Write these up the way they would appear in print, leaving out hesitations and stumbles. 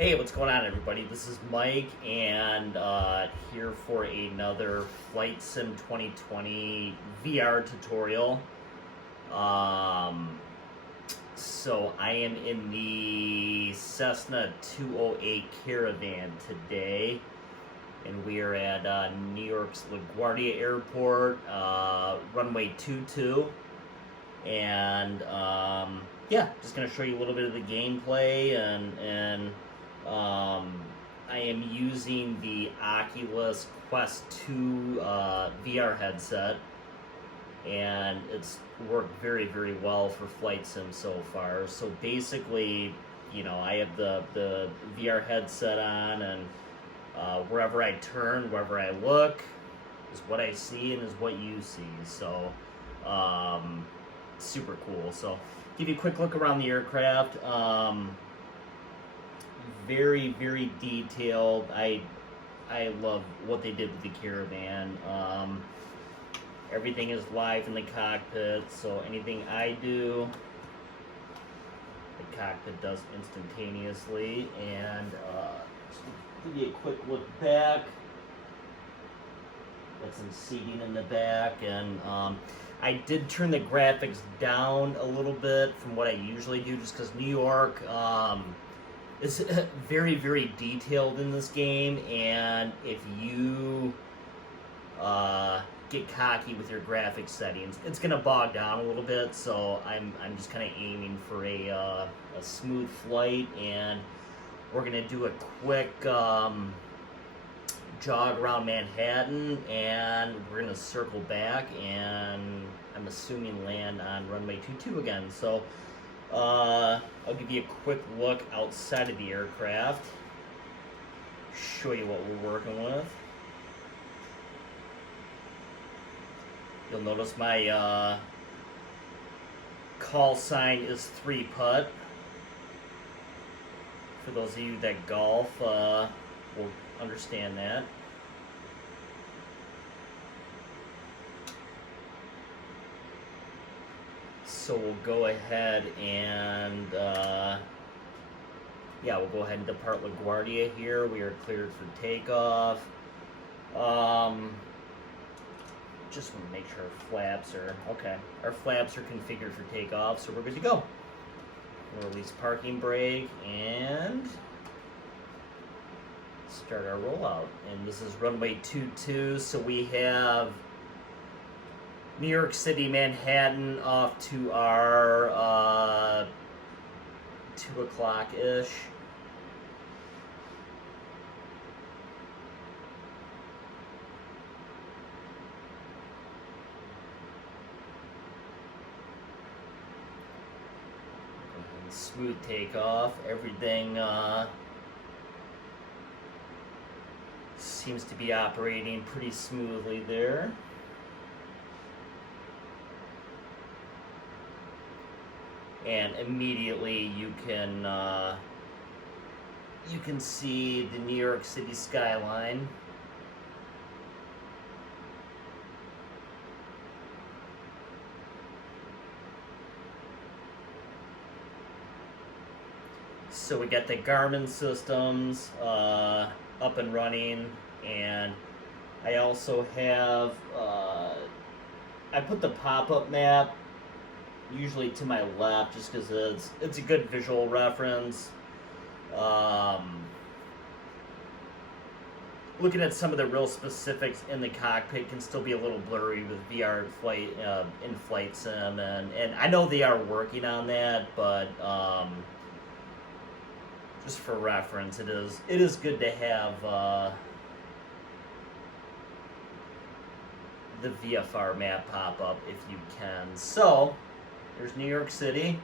Hey, what's going on, everybody? This is Mike, and here for another Flight Sim 2020 VR tutorial. So I am in the Cessna 208 Caravan today, and we are at New York's LaGuardia Airport, runway 22, and yeah, just gonna show you a little bit of the gameplay and I am using the Oculus Quest 2 VR headset, and it's worked very, very well for Flight Sim so far. So basically, I have the VR headset on, and wherever I turn, wherever I look, is what I see and is what you see. So, super cool. So, give you a quick look around the aircraft. Very, very detailed. I love what they did with the Caravan. Everything is live in the cockpit, so anything I do, the cockpit does instantaneously. And just to give you a quick look back, got some seating in the back, and I did turn the graphics down a little bit from what I usually do, just because New York is very, very detailed in this game, and if you get cocky with your graphics settings, it's gonna bog down a little bit. So I'm just kind of aiming for a smooth flight, and we're gonna do a quick jog around Manhattan, and we're gonna circle back, and I'm assuming land on runway 22 again. So I'll give you a quick look outside of the aircraft, show you what we're working with. You'll notice my call sign is 3-putt. For those of you that golf, will understand that. So we'll go ahead and, we'll go ahead and depart LaGuardia here. We are cleared for takeoff. Just want to make sure our flaps are, okay. Our flaps are configured for takeoff, so we're good to go. We'll release parking brake and start our rollout. And this is runway 22, so we have New York City, Manhattan off to our 2 o'clock-ish. Smooth takeoff. Everything seems to be operating pretty smoothly there. And immediately you can see the New York City skyline. So we got the Garmin systems up and running, and I also have I put the pop-up map usually to my left, just because it's a good visual reference. Looking at some of the real specifics in the cockpit can still be a little blurry with VR flight in Flight Sim, and I know they are working on that, but just for reference, it is good to have the VFR map pop up if you can. So there's New York City.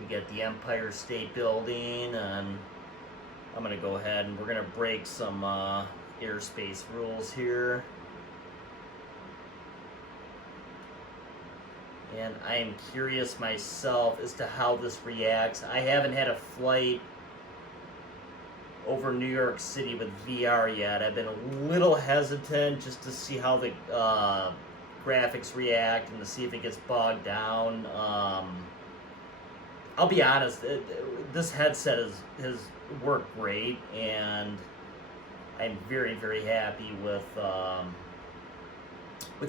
We get the Empire State Building, and I'm gonna go ahead and we're gonna break some airspace rules here. And I am curious myself as to how this reacts. I haven't had a flight over New York City with VR yet. I've been a little hesitant just to see how the graphics react and to see if it gets bogged down. I'll be honest, this headset has worked great, and I'm very, very happy with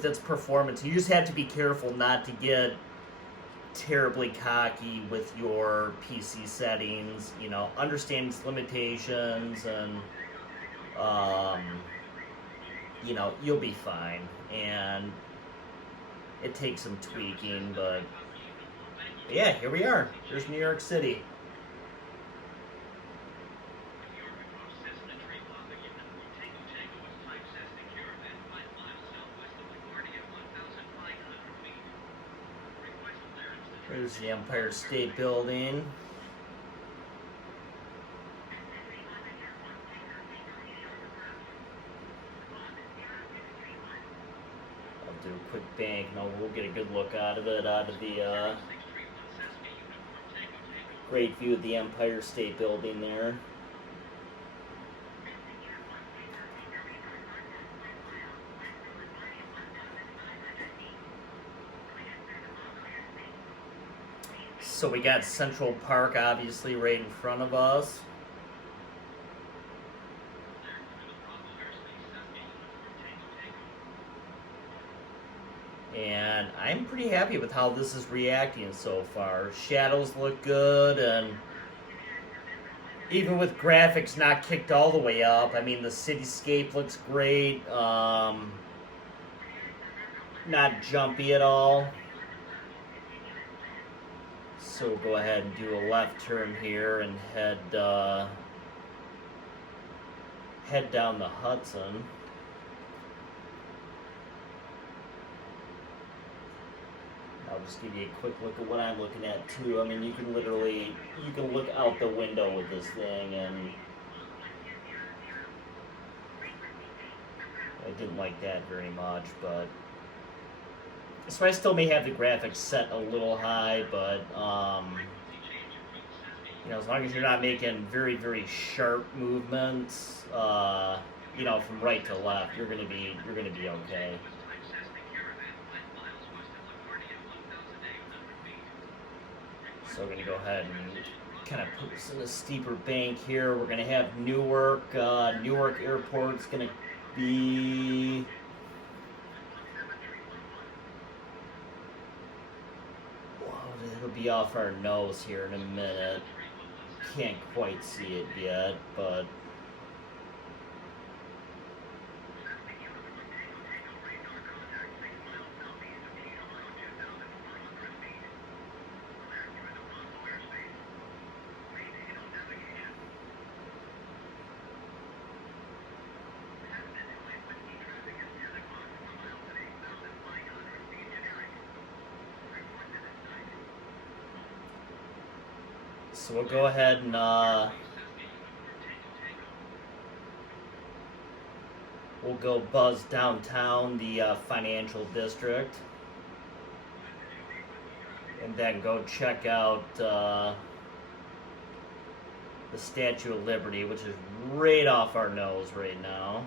its performance. You just have to be careful not to get terribly cocky with your PC settings. You know, understand its limitations, and you know, you'll be fine. And it takes some tweaking, but yeah, here we are. Here's New York City. There's the Empire State Building. I'll do a quick bank. Now we'll get a good look out of it, out of the great view of the Empire State Building there. So we got Central Park obviously right in front of us. And I'm pretty happy with how this is reacting so far. Shadows look good, and even with graphics not kicked all the way up, I mean, the cityscape looks great. Not jumpy at all. So we'll go ahead and do a left turn here and head down the Hudson. I'll just give you a quick look at what I'm looking at too. I mean, you can look out the window with this thing, and I didn't like that very much, but so I still may have the graphics set a little high, but you know, as long as you're not making very, very sharp movements, you know, from right to left, you're gonna be okay. So we're gonna go ahead and kind of put this in a steeper bank here. We're gonna have Newark. Newark Airport's gonna be. It'll be off our nose here in a minute. Can't quite see it yet, but so we'll go ahead and we'll go buzz downtown the financial district, and then go check out the Statue of Liberty, which is right off our nose right now.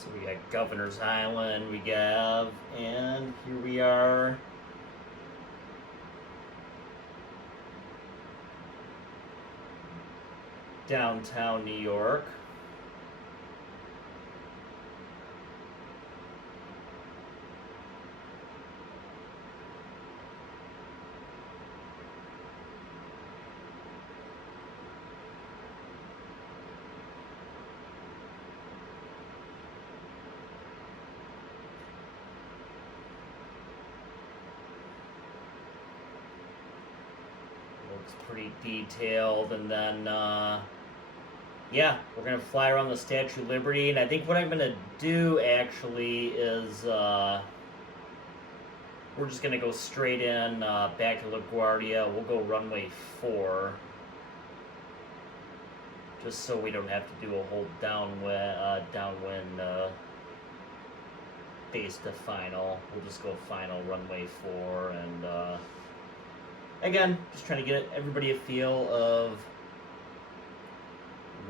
So we got Governor's Island, we have, and here we are. Downtown New York. Looks pretty detailed, and then yeah, we're gonna fly around the Statue of Liberty, and I think what I'm gonna do actually is we're just gonna go straight in back to LaGuardia. We'll go runway 4, just so we don't have to do a whole downwind base to final. We'll just go final runway 4, and again, just trying to get everybody a feel of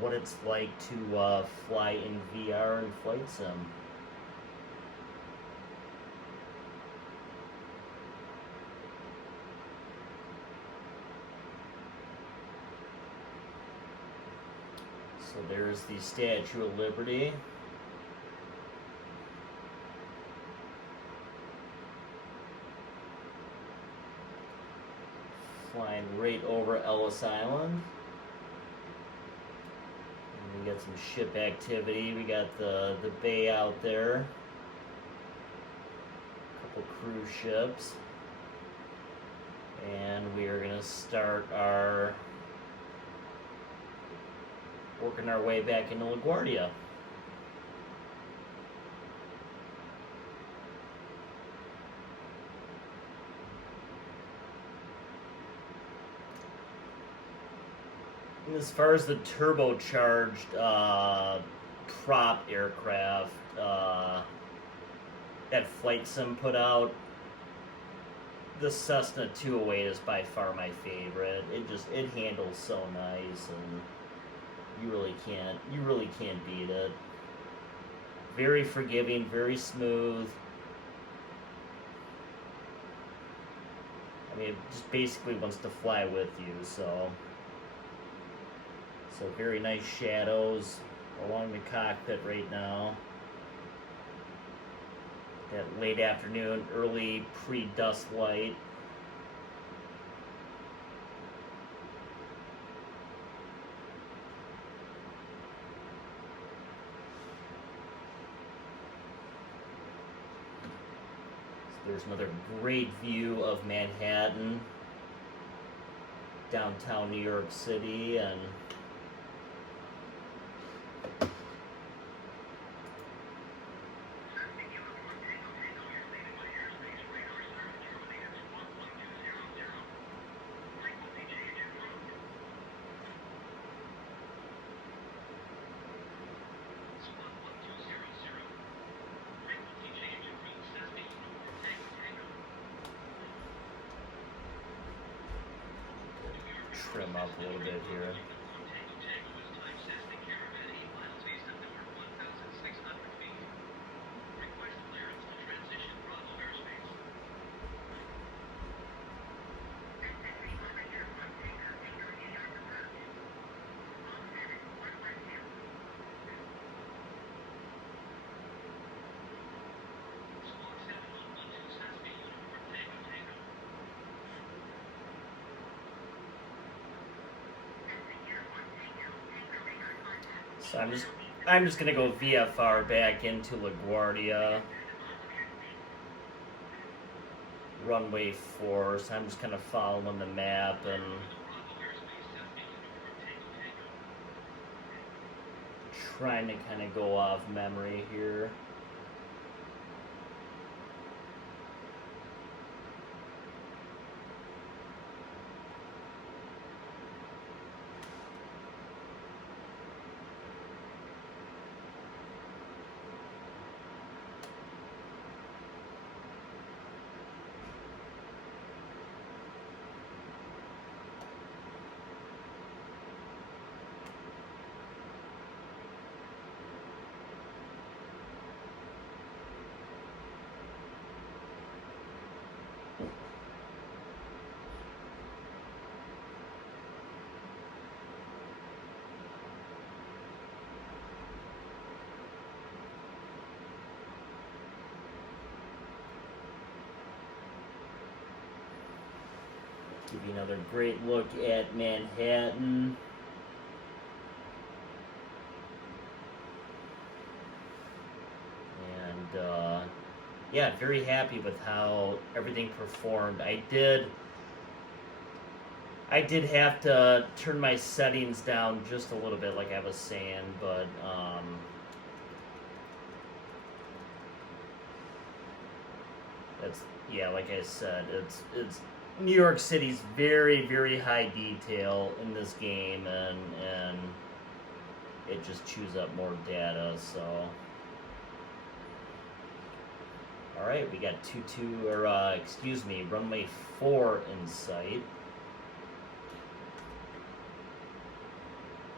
what it's like to fly in VR and flight sim. So there's the Statue of Liberty. Flying right over Ellis Island. We got some ship activity. We got the bay out there. A couple cruise ships. And we are going to start working our way back into LaGuardia. And as far as the turbocharged prop aircraft that Flight Sim put out, the Cessna 208 is by far my favorite. It handles so nice, and you really can't beat it. Very forgiving, very smooth. I mean, it just basically wants to fly with you, so very nice shadows along the cockpit right now. That late afternoon, early pre-dusk light. So there's another great view of Manhattan, downtown New York City, and trim up a little bit here. So I'm just gonna go VFR back into LaGuardia. Runway 4, so I'm just kind of following the map and trying to kind of go off memory here. Give you another great look at Manhattan. And yeah, very happy with how everything performed. I did have to turn my settings down just a little bit, like I was saying, but that's, yeah, like I said, it's New York City's very, very high detail in this game, and it just chews up more data. So, all right, we got runway 4 in sight.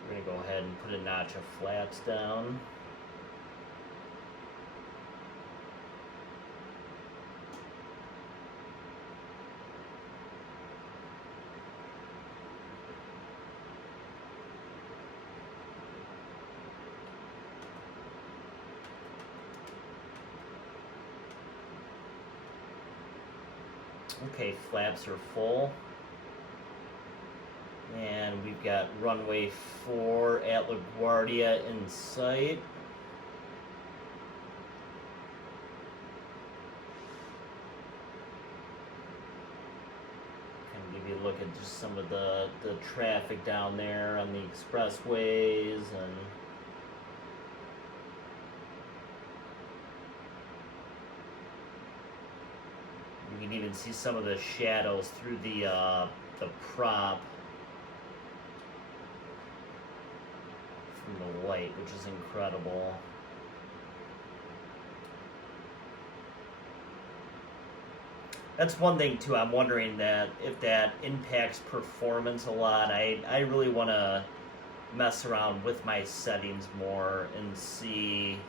We're gonna go ahead and put a notch of flaps down. Okay, flaps are full. And we've got runway 4 at LaGuardia in sight. Kind of give you a look at just some of the traffic down there on the expressways, and you can even see some of the shadows through the prop from the light, which is incredible. That's one thing too. I'm wondering that if that impacts performance a lot. I really want to mess around with my settings more and see,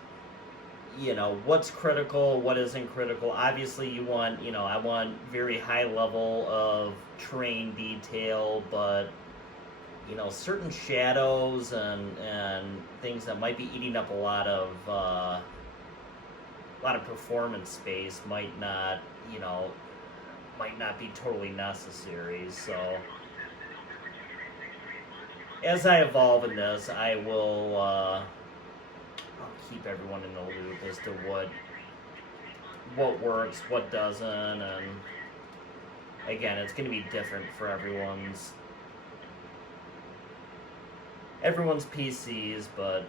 you know, what's critical, what isn't critical. Obviously, you want, you know, I want very high level of terrain detail, but you know, certain shadows and things that might be eating up a lot of performance space might not, you know, might not be totally necessary. So as I evolve in this, I will I'll keep everyone in the loop as to what works, what doesn't, and again, it's going to be different for everyone's PCs, but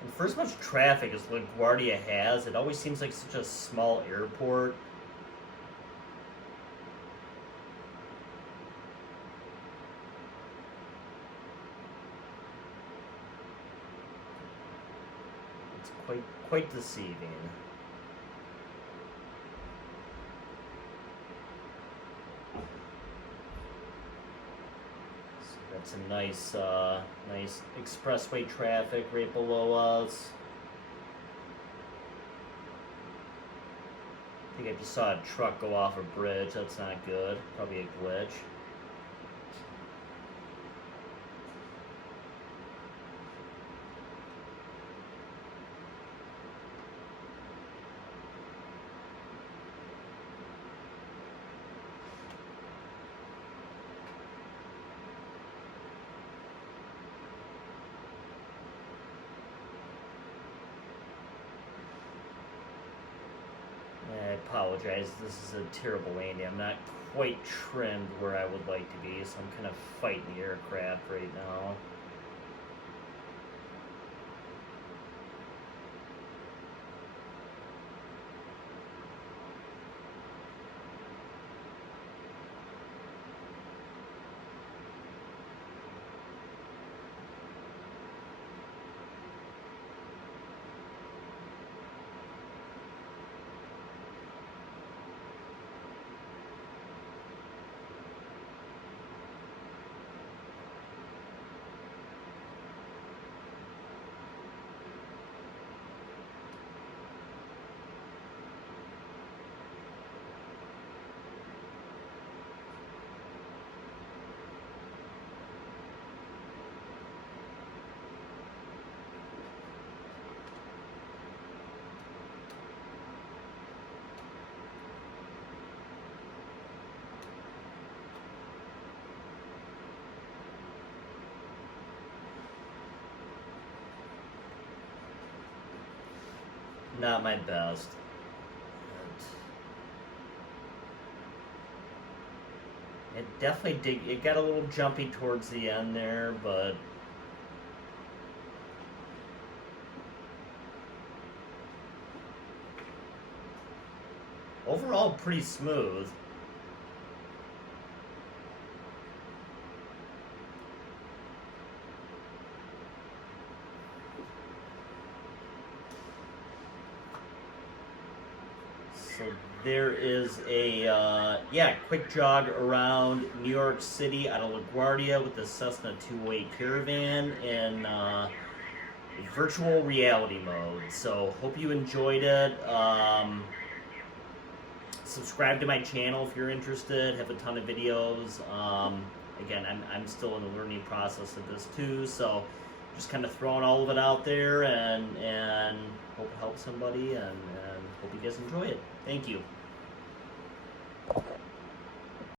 and for as much traffic as LaGuardia has, it always seems like such a small airport. It's quite deceiving. Got some nice expressway traffic right below us. I think I just saw a truck go off a bridge. That's not good. Probably a glitch. I apologize, this is a terrible landing. I'm not quite trimmed where I would like to be, so I'm kind of fighting the aircraft right now. not my best. It definitely did. It got a little jumpy towards the end there, but overall pretty smooth. So there is a quick jog around New York City out of LaGuardia with the Cessna 208 Caravan in virtual reality mode. So hope you enjoyed it. Subscribe to my channel if you're interested. Have a ton of videos. Again, I'm still in the learning process of this too, so just kind of throwing all of it out there, and hope it helps somebody, and hope you guys enjoy it. Thank you.